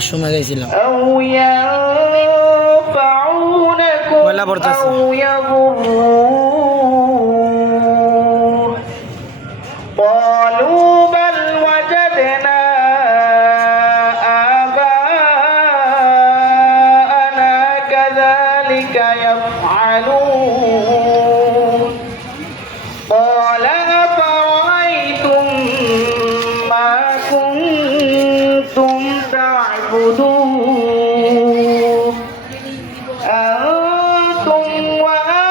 ওয়াশরুমে গেছিলাম পয়লা পড়তেছে قالوا بل وجدنا آباءنا كذلك يفعلون قال أفرأيتم ما كنتم تعبدون أنتم وآباؤكم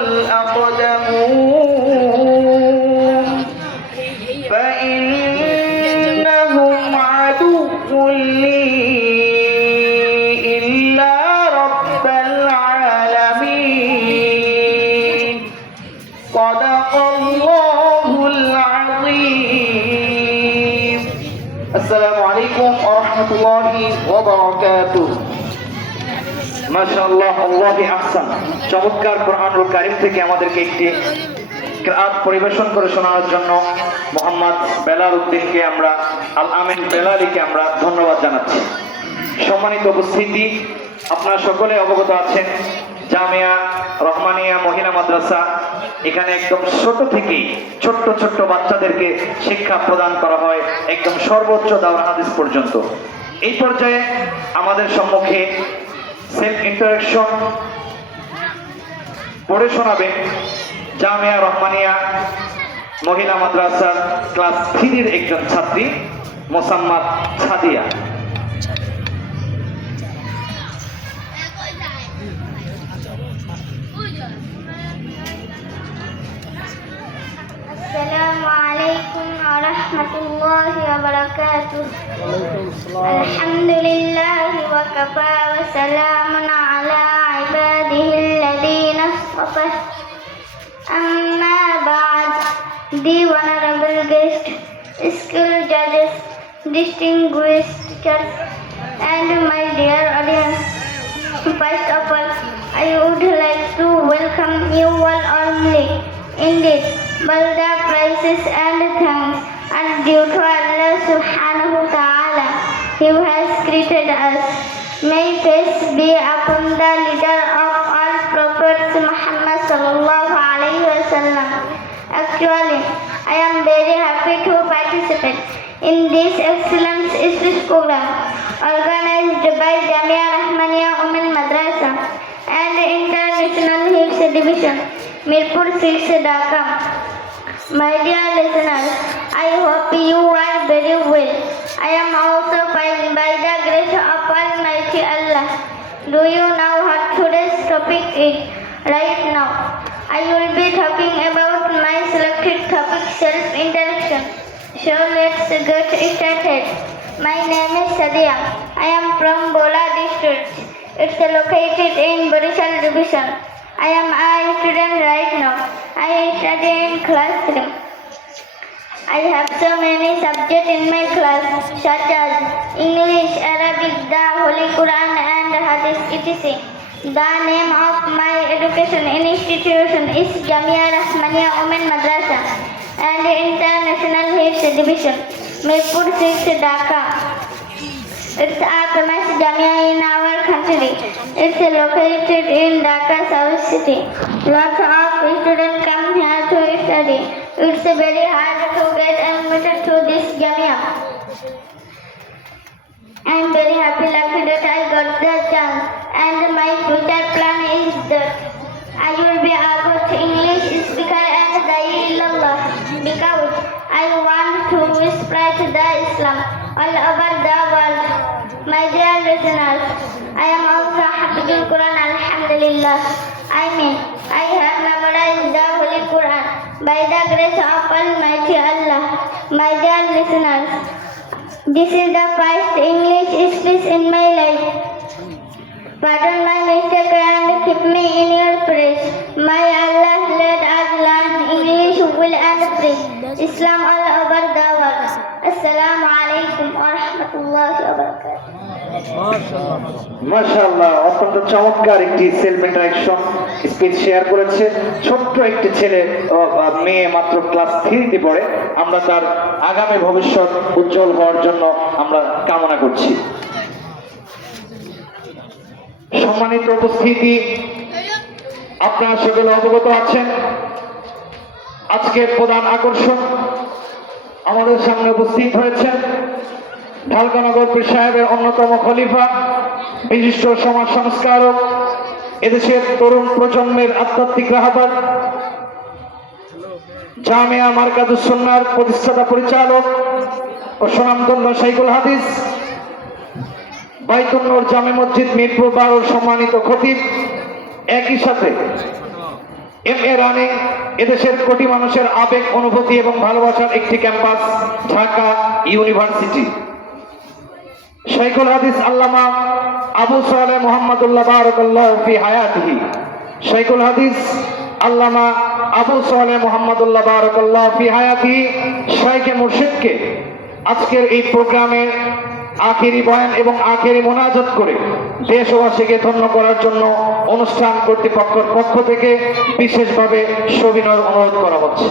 الأقدمون فإنهم عدو لي إلا رب العالمين صدق الله العظيم السلام عليكم ورحمة الله وبركاته মাশাআল্লাহ আল্লাহি আহসান চমৎকার কোরআনুল কারীম থেকে আমাদেরকে একটি কিরাত পরিবেশন করে শোনানোর জন্য মোহাম্মদ বেলাল উদ্দিনকে আমরা আল আমিন বেলালিকে আমরা ধন্যবাদ জানাচ্ছি। সম্মানিত উপস্থিতি, আপনারা সকলে অবগত আছেন জামিয়া রহমানিয়া মহিলা মাদ্রাসা, এখানে একদম ছোট থেকেই ছোট্ট ছোট্ট বাচ্চাদেরকে শিক্ষা প্রদান করা হয় একদম সর্বোচ্চ দাওরা হাদিস পর্যন্ত। এই পর্যায়ে আমাদের সম্মুখে সেলফ ইন্টারেকশন পড়ে শোনাবেন জামিয়া রহমানিয়া মহিলা মাদ্রাসার ক্লাস 3 এর একজন ছাত্রী Mosammat Sadia. السلام عليكم ورحمة الله وبركاته. الحمد لله وكفى وسلام على عباده الذين اصطفى. أما بعد, the honorable guest, school judges, distinguished teachers, and my dear audience. First of all, I would like to welcome you all warmly. Indeed, but the praises and thanks are due to Allah subhanahu wa ta'ala, who has created us. May peace be upon the leader of all prophets, Muhammad sallallahu alayhi wa sallam. Actually, I am very happy to participate in this excellent speech program organized by Jamia Rahmania Women Madrasa and International Hifz Division, Mirpur 6, Dhaka. My dear listeners, I hope you are very well. I am also fine by the grace of Almighty Allah. Do you know what today's topic is? Right now, I will be talking about my selected topic, self-introduction. So let's get started. My name is Sadia. I am from Bola district. It's located in Borishal division. I am a student right now. I study in class 3. I have so many subjects in my class such as English, Arabic, the Holy Quran and Hadith etc. The name of my education institution is Jamia Rahmania Women Madrasa and International Hifz Division, Mirpur 6, Dhaka. It's a famous Jamia in our country. It's located in Dhaka South City. Lots of students come here to study. It's very hard to get admitted to this Jamia. I'm very happy lucky that I got the chance, and my future plan is that I will be a good English speaker and Da'i Ilallah because I want to spread the Islam all over the world. My dear listeners, I am also Hafidul Quran, Alhamdulillah. I have memorized the Holy Quran by the grace of Almighty Allah. My dear listeners, this is the first English speech in my life. Pardon my mistake and keep me in your praise. May Allah let us learn English well and preach Islam all over the world. Assalamu alaikum wa rahmatullahi wa barakatuh. মাশাআল্লাহ, অত্যন্ত চমৎকার একটি self interaction speech share করেছে। ছোট্ট একটি ছেলে, মেয়ে মাত্র ক্লাস 3-তে পড়ে। আমরা তার আগামী ভবিষ্যৎ উজ্জ্বল হওয়ার জন্য আমরা কামনা করছি। সম্মানিত উপস্থিতি, আপনারা সকলে অবগত আছেন আজকের প্রধান আকর্ষণ আমাদের সামনে উপস্থিত হয়েছেন ঢালকানগর পীর সাহেবের অন্যতম খলিফা, বিশিষ্ট সমাজ সংস্কারক, এদেশের তরুণ প্রজন্মের আধ্যাত্মিক রাহবার, জামিয়া মারকাজুস সুন্নাহর প্রতিষ্ঠাতা পরিচালক ও সুনামধন্য শাইখুল হাদিস, বাইতুন নূর জামে মসজিদ মিরপুর 12 সম্মানিত খতিব, একই সাথে MA রানিং এদেশের কোটি মানুষের আবেগ, অনুভূতি এবং ভালোবাসার একটি ক্যাম্পাস ঢাকা ইউনিভার্সিটি, শাইখুল হাদিস আল্লামা আবু সালেহ মুহাম্মদুল্লাহ বারাকাল্লাহু ফি হায়াতিহি, শাইখুল হাদিস আল্লামা আবু সালেহ মুহাম্মদুল্লাহ বারাকাল্লাহু ফি হায়াতিহি শাইখে মুর্শিদকে আজকের এই প্রোগ্রামের আখেরি বয়ান এবং আখেরি মোনাজাত করে দেশবাসীকে ধন্য করার জন্য অনুষ্ঠান কর্তৃপক্ষের পক্ষ থেকে বিশেষভাবে সবিনয় অনুরোধ করা হচ্ছে।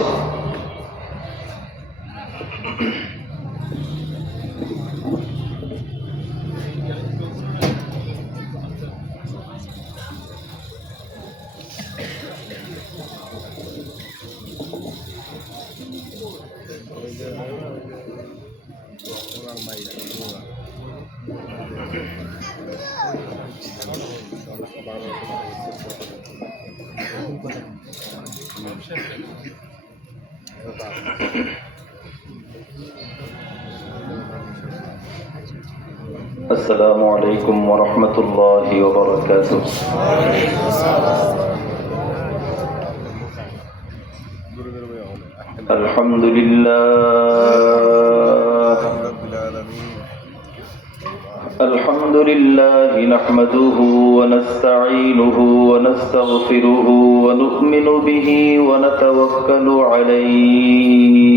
السلام عليكم ورحمة الله وبركاته. الحمد لله نحمده ونستعينه ونستغفره ونؤمن به ونتوكل عليه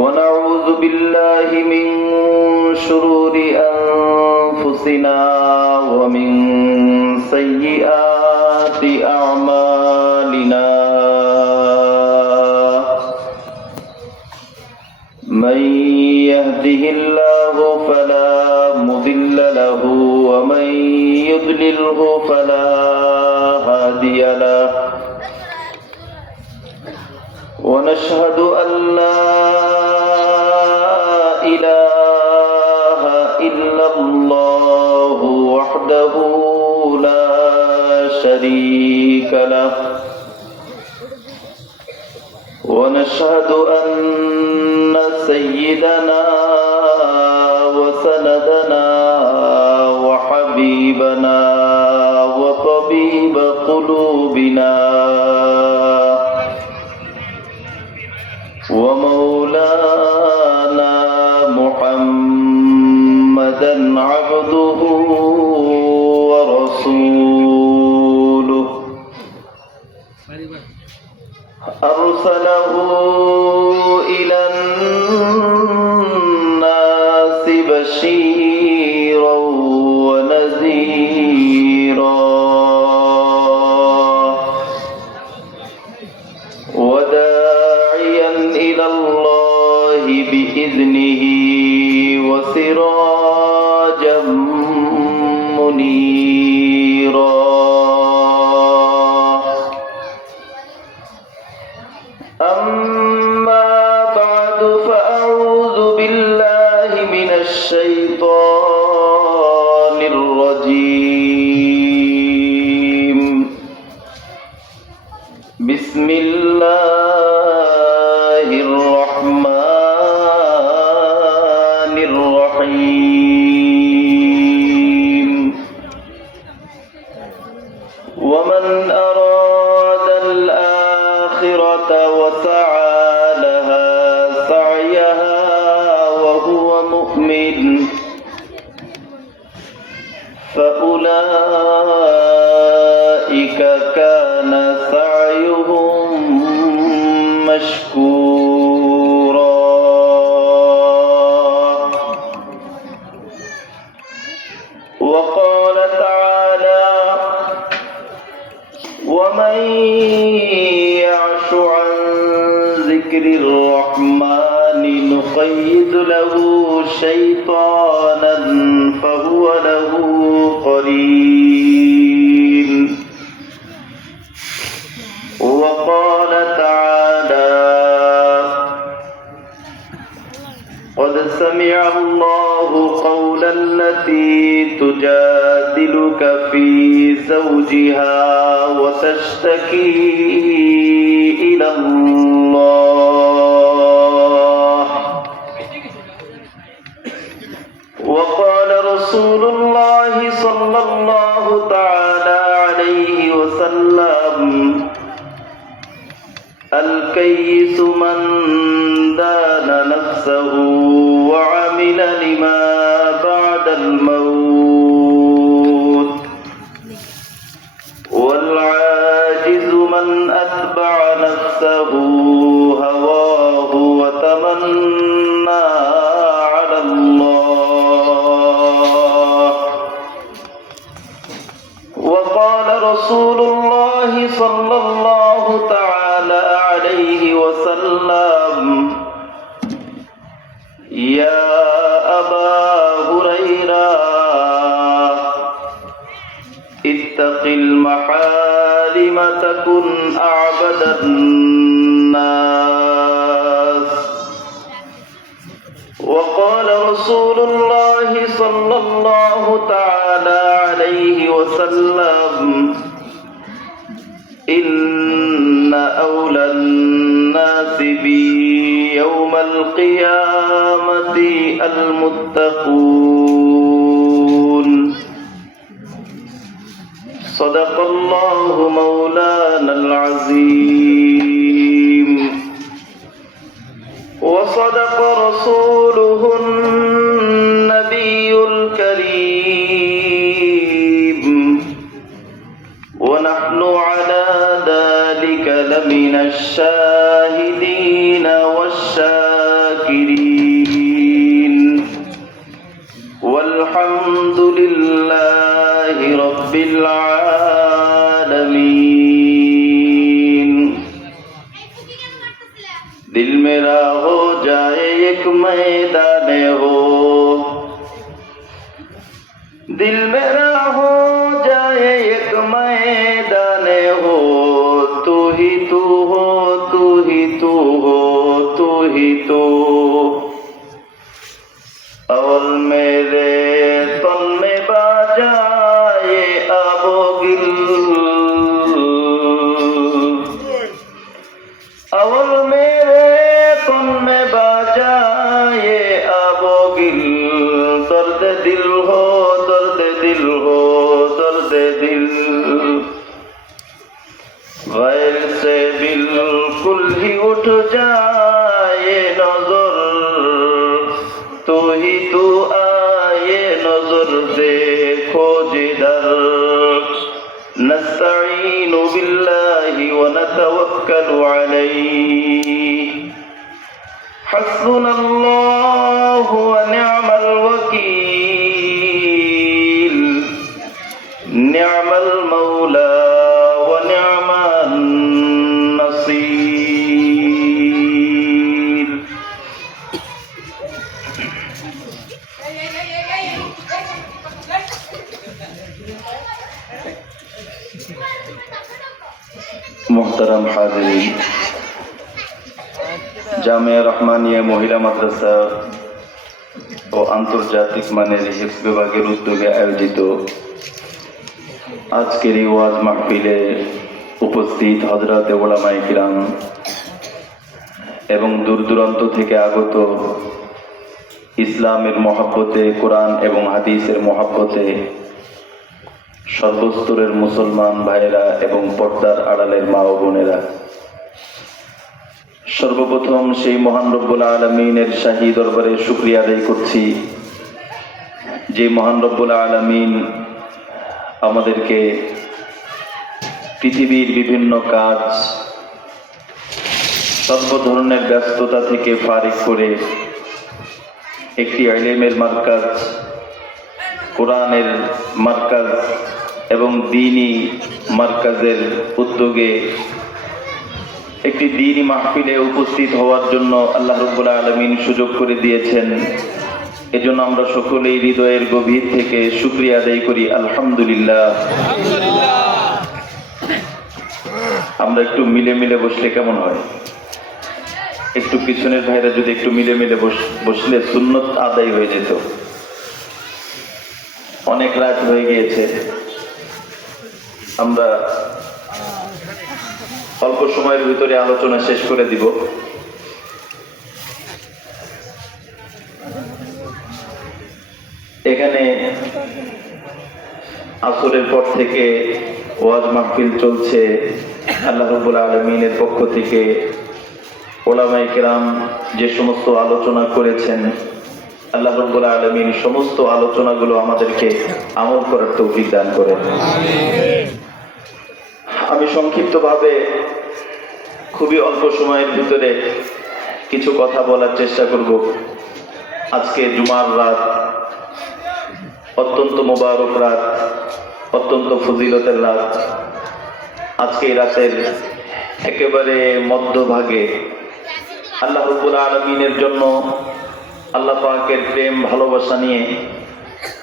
ونعوذ بالله من شرور أنفسنا ومن سيئات أعمالنا من يهده الله فلا مضل له ومن يضلله فلا هادي له ونشهد أن لا إله إلا الله وحده لا شريك له ونشهد أن سيدنا وسندنا وحبيبنا وطبيب قلوبنا ومولانا محمدا عبده ورسوله أرسله إلى الناس بشيرا ونذيرا وداعيا إلى الله بإذنه وسراجا منيرا أما بعد فأعوذ بالله من الشيطان الرجيم بسم الله الرحمن الرحيم ومن أراد الآخرة وسعى لها سعيها وهو مؤمن فأولئك كان سعيهم مشكورا وقال تعالى ومن يعش عن ذكر الرحمن نقيد له شيطانا فهو له قرين وقال تعالى قد سمع الله قول التي تجادلك في زوجها وتشتكي إلى الله وقال رسول الله صلى الله تعالى عليه وسلم الكيس من دان نفسه وعمل لما بعد الموت والعاجز من أتبع نفسه هواه وتمنى على الله وقال رسول الله صلى الله تعالى عليه وسلم يا أبا هريرة اتق المحارم تكن أعبد الناس وقال رسول الله صلى الله تعالى عليه وسلم إن أولى الناس بي يوم القيامة المتقون صدق الله مولانا العظيم وصدق رسوله النبي الكريم ونحن على ذلك لمن الشاهدين والشاكرين والحمد لله رب العالمين दिल मेरा हो जाए एक मैदान हो दिल मेरा हो जाए एक मैदान हो तू ही तू हो तू ही तू हो तू ही तू अवल मेरे तन में बाजाए आबोगिल अवल मेरे तन में बाजाए आबोगिल दर्द दिल हो दर्द दिल हो दर्द दिल गैर से बिल्कुल ही उठ जाए नजर तू ही तू आए नजर देखो जिधर नस्तईनु बिल्लाहि व नतवक्कलु अलैहि हस्बुनल्लाहु व निअमल वकील निअमल मौला व निअमन नसीर मोहतरम हाज़रीन জামিয়া রহমানিয়া মহিলা মাদ্রাসা ও আন্তর্জাতিক মানের হিফজ বিভাগের উদ্যোগে আয়োজিত আজকের এই ওয়াজ মাহফিলে উপস্থিত হযরত উলামায়ে কিরাম এবং দূর দূরান্ত থেকে আগত ইসলামের মহব্বতে কোরআন এবং হাদিসের মহব্বতে সর্বস্তরের মুসলমান ভাইয়েরা এবং পর্দার আড়ালের মা ও বোনেরা, সর্বপ্রথম সেই মহান রব্বুল আলামিনের শাহী দরবারে শুকরিয়া আদায় করছি যে মহান রব্বুল আলামিন আমাদেরকে পৃথিবীর বিভিন্ন কাজ সর্ব ধরনের ব্যস্ততা থেকে ফারিগ করে একটি ইলমের মারকাজ কোরআনের মার্কাজ এবং দ্বীনি মার্কাজের উদ্যোগে একটি দ্বীনি মাহফিলে উপস্থিত হওয়ার জন্য আল্লাহ রাব্বুল আলামিন সুযোগ করে দিয়েছেন। এজন্য আমরা সকলেই হৃদয়ের গভীর থেকে শুকরিয়া আদায় করি, আলহামদুলিল্লাহ। আমরা একটু মিলে মিলে বসলে কেমন হয়? একটু পিছনের ভাইরা যদি একটু মিলে মিলে বসলে সুন্নত আদায় হয়ে যেত। অনেক রাত হয়ে গিয়েছে, আমরা অল্প সময়ের ভিতরে আলোচনা শেষ করে দিব। এখানে আসরের পর থেকে ওয়াজ মাহফিল চলছে। আল্লাহ রাব্বুল আলামিনের পক্ষ থেকে উলামায়ে কেরাম যে সমস্ত আলোচনা করেছেন, আল্লাহ রাব্বুল আলামিন সমস্ত আলোচনাগুলো আমাদেরকে আমল করার তৌফিক দান করেন। আমি সংক্ষিপ্তভাবে খুবই অল্প সময়ের ভিতরে কিছু কথা বলার চেষ্টা করব। আজকে জুমার রাত, অত্যন্ত মোবারক রাত, অত্যন্ত ফজিলতের রাত। আজকে এই রাতের একেবারে মধ্যভাগে আল্লাহ রাব্বুল আলামিনের জন্য, আল্লাহ পাকের প্রেম ভালোবাসা নিয়ে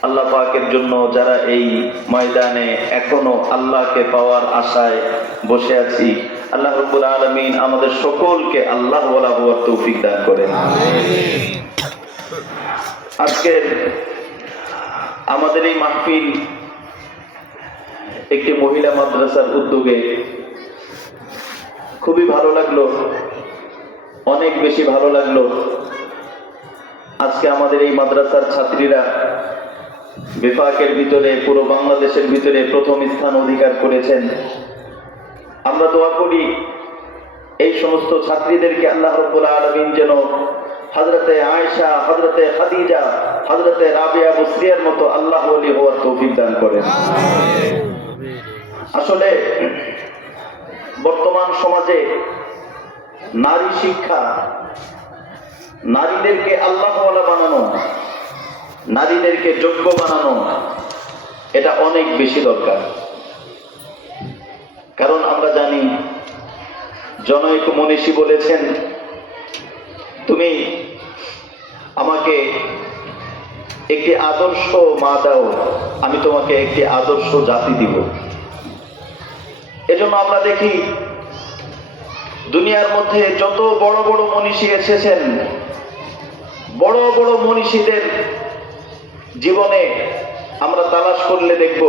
আল্লাহ পাকের জন্য যারা এই ময়দানে এখনো আল্লাহকে পাওয়ার আশায় বসে আছি, আল্লাহ রাব্বুল আলামিন আমাদের সকলকে আল্লাহ ওয়ালা হওয়ার তৌফিক দান করেন। আজকের আমাদের এই মাহফিল একটি মহিলা মাদ্রাসার উদ্যোগে। খুবই ভালো লাগলো, অনেক বেশি ভালো লাগলো। আজকে আমাদের এই মাদ্রাসার ছাত্রীরা বিভাগের ভিতরে, পুরো বাংলাদেশের ভিতরে প্রথম স্থান অধিকার করেছেন। আমরা দোয়া করি এই সমস্ত ছাত্রীদেরকে আল্লাহ রাব্বুল আলামিন যেন হযরতে আয়েশা, হযরতে খাদিজা, হযরতে রাবিয়া বসরিয়ার মতো আল্লাহ ওলি হওয়ার তৌফিক দান করেন। আসলে বর্তমান সমাজে নারী শিক্ষা, নারীদেরকে আল্লাহওয়ালা বানানো, নারীদেরকে যোগ্য বানানো, এটা অনেক বেশি দরকার। কারণ আমরা জানি জনৈক মনীষী বলেছেন, তুমি আমাকে একটি আদর্শ মা দাও, আমি তোমাকে একটি আদর্শ জাতি দিব। এজন্য আমরা দেখি দুনিয়ার মধ্যে যত বড় বড় মনীষী এসেছেন, বড় বড় মনীষীদের জীবনে আমরা তালাশ করলে দেখব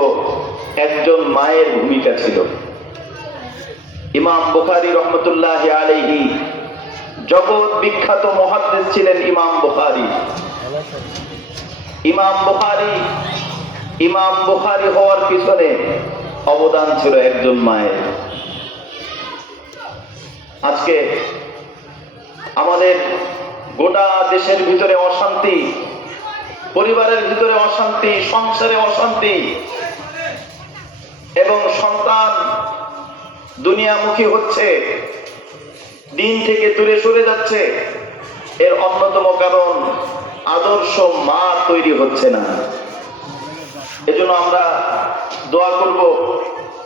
একজন মায়ের ভূমিকা ছিল। ইমাম বুখারী রহমতুল্লাহি আলাইহি জগৎ বিখ্যাত মুহাদ্দিস ছিলেন ইমাম বুখারী। ইমাম বুখারী হওয়ার পিছনে অবদান ছিল একজন মায়ের। আজকে আমাদের গোটা দেশের ভিতরে অশান্তি, পরিবারের ভিতরে অশান্তি, সংসারে অশান্তি, এবং সন্তান দুনিয়ামুখী হচ্ছে, দিন থেকে দূরে সরে যাচ্ছে। এর অন্যতম কারণ আদর্শ মা তৈরি হচ্ছে না। এজন্য আমরা দোয়া করব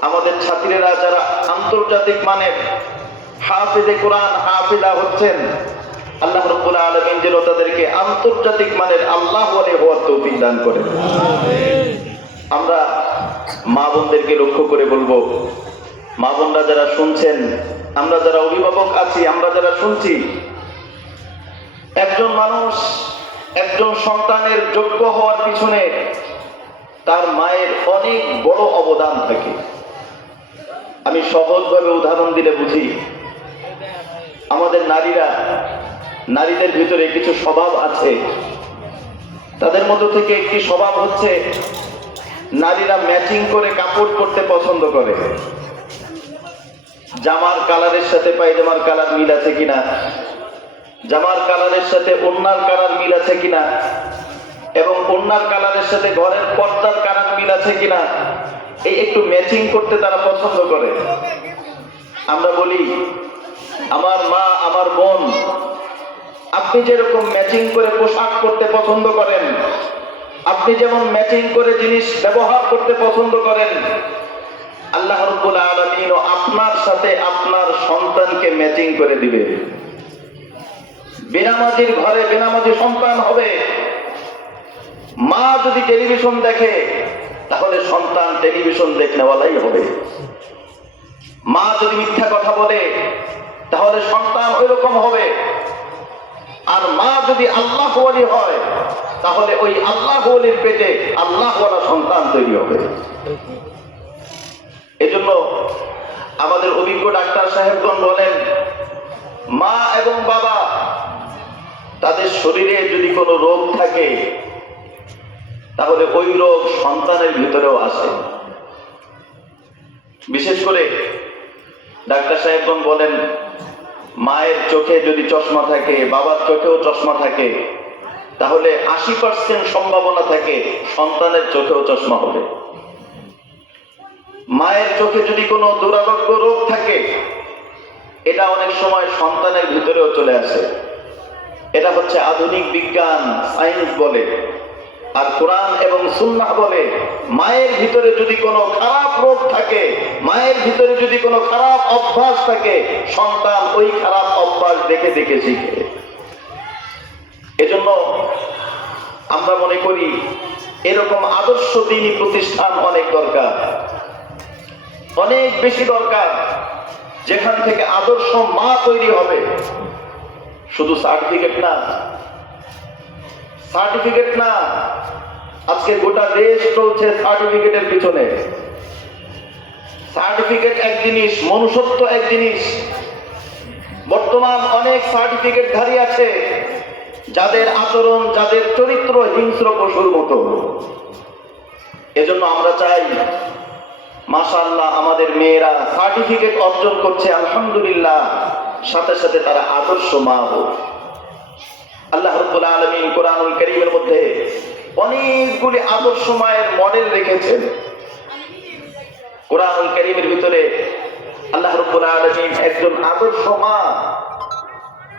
আমাদের ছাত্রীরা যারা আন্তর্জাতিক মানের হাফেজে কোরআন, হাফেজা হচ্ছেন, আল্লাহ রাব্বুল আলামিন যেন তাদেরকে আন্তর্জাতিক মানের আল্লাহ ওয়ালি হওয়ার তৌফিক দান করেন। আমরা মা বোনদেরকে লক্ষ্য করে বলবো, মা বোনরা যারা শুনছেন, আমরা যারা অভিভাবক আছি, আমরা যারা শুনছি, একজন মানুষ, একজন সন্তানের যোগ্য হওয়ার পিছনে তার মায়ের অনেক বড় অবদান থাকে। আমি সহজভাবে উদাহরণ দিলে বুঝি, আমাদের নারীদের ভিতরে কিছু স্বভাব আছে। তাদের মধ্যে থেকে একটি স্বভাব হচ্ছে নারীরা ম্যাচিং করে কাপড় পরতে পছন্দ করে। জামার কালারের সাথে পায়জামার কালার মিল আছে কিনা, জামার কালারের সাথে ওড়নার কালার মিল আছে কিনা, এবং ওড়নার কালারের সাথে ঘরের পর্দার কালার মিল আছে কিনা, এই একটু ম্যাচিং করতে তারা পছন্দ করে। আমরা বলি, আমার মা, আমার বোন, আপনি যেরকম ম্যাচিং করে পোশাক পরতে পছন্দ করেন, আপনি যেমন ম্যাচিং করে জিনিস ব্যবহার করতে পছন্দ করেন, আল্লাহ রাব্বুল আলামিন আপনার সাথে আপনার সন্তানকে ম্যাচিং করে দিবে। বেনামাজির ঘরে বেনামাজি সন্তান হবে। মা যদি টেলিভিশন দেখে তাহলে সন্তান টেলিভিশন দেখনেওয়ালাই হবে। মা যদি মিথ্যা কথা বলে তাহলে সন্তান ওই রকম হবে। আর মা যদি আল্লাহ ওয়ালি হয় তাহলে ওই আল্লাহ ওয়ালির পেটে আল্লাহ ওয়ালা সন্তান তৈরি হবে। এজন্য আমাদের অভিজ্ঞ ডাক্তার সাহেবগণ বলেন, মা এবং বাবা তাদের শরীরে যদি কোনো রোগ থাকে তাহলে ওই রোগ সন্তানের ভিতরেও আসে। বিশেষ করে ডাক্তার সাহেবগণ বলেন, মায়ের চোখে যদি চশমা থাকে, বাবার চোখেও চশমা থাকে, তাহলে 80% সম্ভাবনা থাকে সন্তানের চোখেও চশমা হবে। মায়ের চোখে যদি কোনো দুরারোগ্য রোগ থাকে, এটা অনেক সময় সন্তানের ভিতরেও চলে আসে। এটা হচ্ছে আধুনিক বিজ্ঞান, সায়েন্স বলে। আর কোরআন এবং সুন্নাহ বলে, মায়ের ভিতরে যদি কোনো খারাপ রোগ থাকে, মায়ের ভিতরে যদি কোনো খারাপ অভ্যাস থাকে, সন্তান ওই খারাপ অভ্যাস দেখে দেখে শিখে। এজন্য আমরা মনে করি এরকম আদর্শ দ্বীনি প্রতিষ্ঠান অনেক দরকার, অনেক বেশি দরকার, যেখান থেকে আদর্শ মা তৈরি হবে। শুধু সার্টিফিকেট না, সার্টিফিকেট না। আজকে গোটা দেশ চলছে সার্টিফিকেটের পিছনে। সার্টিফিকেট এক জিনিস, মনুষ্যত্ব এক জিনিস। বর্তমান অনেক সার্টিফিকেটধারী আছে যাদের আচরণ, যাদের চরিত্র হিংস্র পশুর মতো। এজন্য আমরা চাই, মাশাআল্লাহ, আমাদের মেয়েরা সার্টিফিকেট অর্জন করছে, আলহামদুলিল্লাহ, সাথে সাথে তারা আদর্শ মা হোক। আল্লাহ রাব্বুল আলামিন কোরআনুল কারীমের মধ্যে অনেকগুলি আদর্শ মায়ের মডেল রেখেছেন। কোরআনুল কারীমের ভিতরে আল্লাহ রাব্বুল আলামিন একজন আদর্শ মা,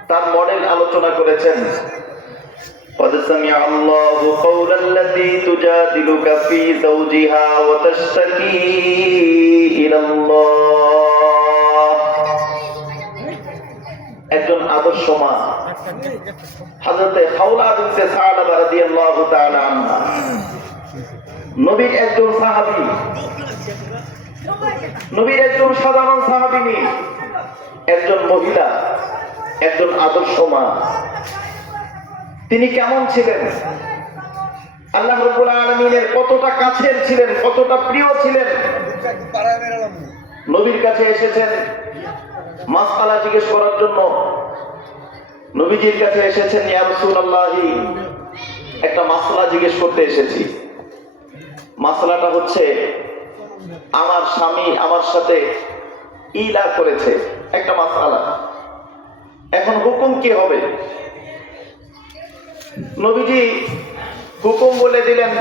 তার মডেল আলোচনা করেছেন। قد سمع الله قول التي تجادلك في زوجها وتشتكي إلى الله। একজন আদর্শ মা হযরতে খাওলা বিনতে সালাবা রাদিয়াল্লাহু তাআলা আনহা, নবীর একজন সাহাবী, নবীর একজন সাধারণ সাহাবী, একজন মহিলা, একজন আদর্শ মা। তিনি কেমন ছিলেন? আল্লাহ রাব্বুল আলামিনের কতটা কাছের ছিলেন, কতটা প্রিয় ছিলেন। নবীর কাছে এসেছেন মাসআলা জিজ্ঞেস করার জন্য। নবীজির কাছে এসেছেন, ইয়া রাসূলুল্লাহ, একটা মাসআলা জিজ্ঞেস করতে এসেছি। মাসআলাটা হচ্ছে, আমার স্বামী আমার সাথে ইলা করেছে, একটা মাসআলা। এখন হুকুম কি হবে? নবীজি হুকুম বলে দিলেন,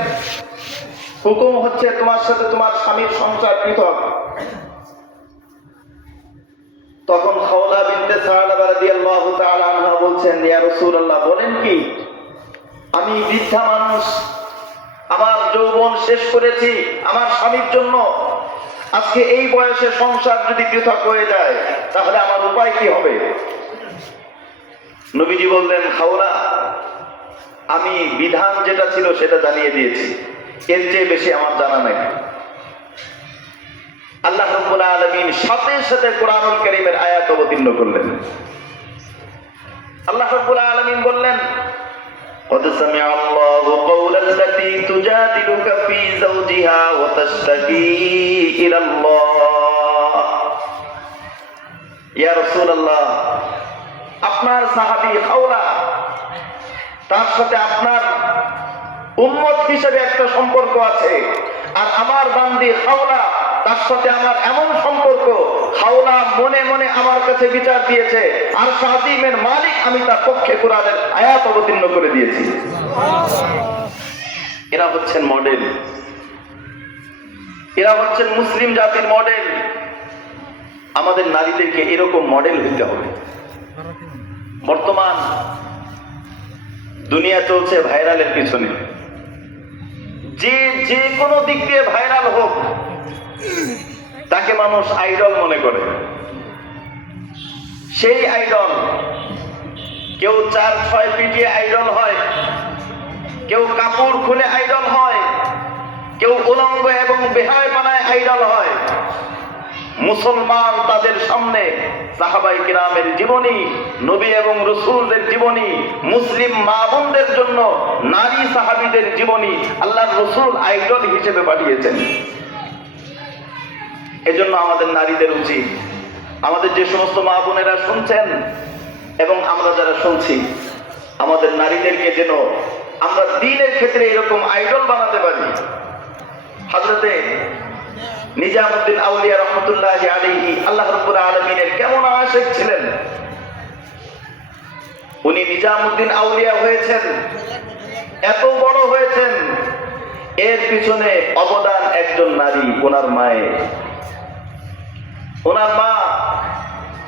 হুকুম হচ্ছে তোমার সাথে তোমার স্বামীর সংসার পৃথক। তখন খাওলা বিনতে সালাবা রাদিয়াল্লাহু তাআলা আনহা বলছেন, ইয়া রাসূলুল্লাহ, বলেন কি? আমি বৃদ্ধা মানুষ, আমার যৌবন শেষ করেছি আমার স্বামীর জন্য। আজকে এই বয়সে সংসার যদি পৃথক হয়ে যায় তাহলে আমার উপায় কি হবে? নবীজি বললেন, খাওলা, আমি বিধান যেটা ছিল সেটা জানিয়ে দিয়েছি, এর চেয়ে বেশি আমার জানা নাই। আল্লাহ রাব্বুল আলামিন সাথে সাথে কোরআনুল কারীমের আয়াত অবতীর্ণ করলেন। আল্লাহ রাব্বুল আলামিন বললেন, قد سمع الله قول التي تجادلك في زوجها وتشتكي إلى الله। ইয়া রাসূলুল্লাহ, আপনার সাহাবী খাওলা, তার সাথে আপনার উম্মত হিসেবে একটা সম্পর্ক আছে, আর আমার বান্দি খাওলা, তার সাথে আমার এমন সম্পর্ক, খাওলা মনে মনে আমার কাছে বিচার দিয়েছে, আর শাহিমের মালিক আমি তার পক্ষে কোরআনের আয়াত অবতীর্ণ করে দিয়েছি। এরা হচ্ছেন মডেল, এরা হচ্ছেন মুসলিম জাতির মডেল। আমাদের নারীদেরকে এরকম মডেল হতে হবে। বর্তমান দুনিয়া চলছে ভাইরালের পিছনে। যে কোনো দিক দিয়ে ভাইরাল হোক তাকে মানুষ আইডল মনে করে। সেই আইডল, কেউ 4-6 পিটিয়ে আইডল হয়, কেউ কাপড় খুলে আইডল হয়, কেউ উলঙ্গ এবং বেহায়াপনায় আইডল হয়। মুসলমান তাদের সামনে সাহাবায়ে কিরামের জীবনী, নবী এবং রাসূলদের জীবনী, মুসলিম মা বোনদের জন্য নারী সাহাবীদের জীবনী আল্লাহর রাসূল আইডল হিসেবে পাঠিয়েছেন। এজন্য আমাদের নারীদের উচিত, আমাদের যে সমস্ত মা বোনেরা শুনছেন এবং আমরা যারা শুনছি, আমাদের নারীদেরকে যেন আমরা দ্বীনের ক্ষেত্রে এরকম আইডল বানাতে পারি। হযরতে নিজামুদ্দিন আউলিয়া রহমতুল্লাহি আলাইহি আল্লাহ রাব্বুল আলামিনের কেমন আশিক ছিলেন। উনি নিজামুদ্দিন আউলিয়া হয়েছেন, এত বড় হয়েছেন, এর পিছনে অবদান একজন নারী, ওনার মায়ের। ওনার মা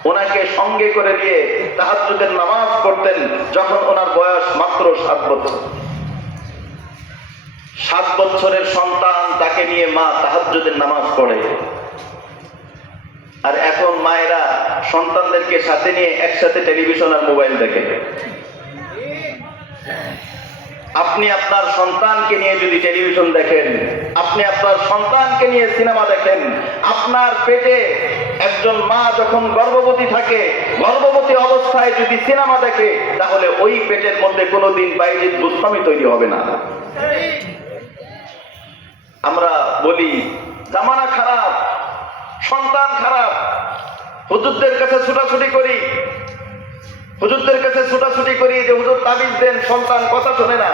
ওনাকে সঙ্গে করে নিয়ে তাহাজ্জুদের নামাজ পড়তেন যখন ওনার বয়স মাত্র 7 বছর। 7 বছরের সন্তান, তাকে নিয়ে মা তাহাজ্জুদের নামাজ পড়ে। আর এখন মায়েরা সন্তানদেরকে সাথে নিয়ে একসাথে টেলিভিশন আর মোবাইল দেখে। আপনি আপনার সন্তানকে নিয়ে যদি টেলিভিশন দেখেন, আপনি আপনার সন্তানকে নিয়ে সিনেমা দেখেন, আপনার পেটে একজন মা যখন গর্ভবতী থাকে, গর্ভবতী অবস্থায় যদি সিনেমা দেখে, তাহলে ওই পেটের মধ্যে কোনোদিন বাইজিদ বুস্তামি তৈরি হবে না। আমরা বলি জামানা খারাপ, সন্তান খারাপ, হুজুরদের কাছে ছুটাছুটি করি, হুজুরদের কাছে ছুটাছুটি করি যে হুজুর তাবিজ দেন, সন্তান কথা শোনে না।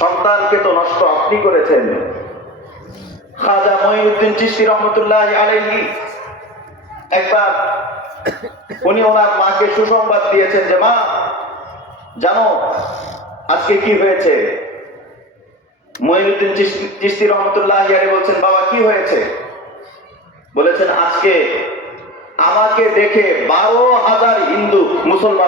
সন্তানকে তো নষ্ট আপনি করেছেন। খাজা মঈনুদ্দিন চিশতি রহমতুল্লাহি আলাইহি একবার উনি ওনার মাকে সুসংবাদ দিয়েছেন যে মা জানো আজকে কি হয়েছে। মঈনুদ্দিন চিশতি রহমতুল্লাহি আলাইহি বলছেন বাবা কি হয়েছে। বলেছেন আজকে আমাকে দেখে 12,000 হিন্দু মুসলমান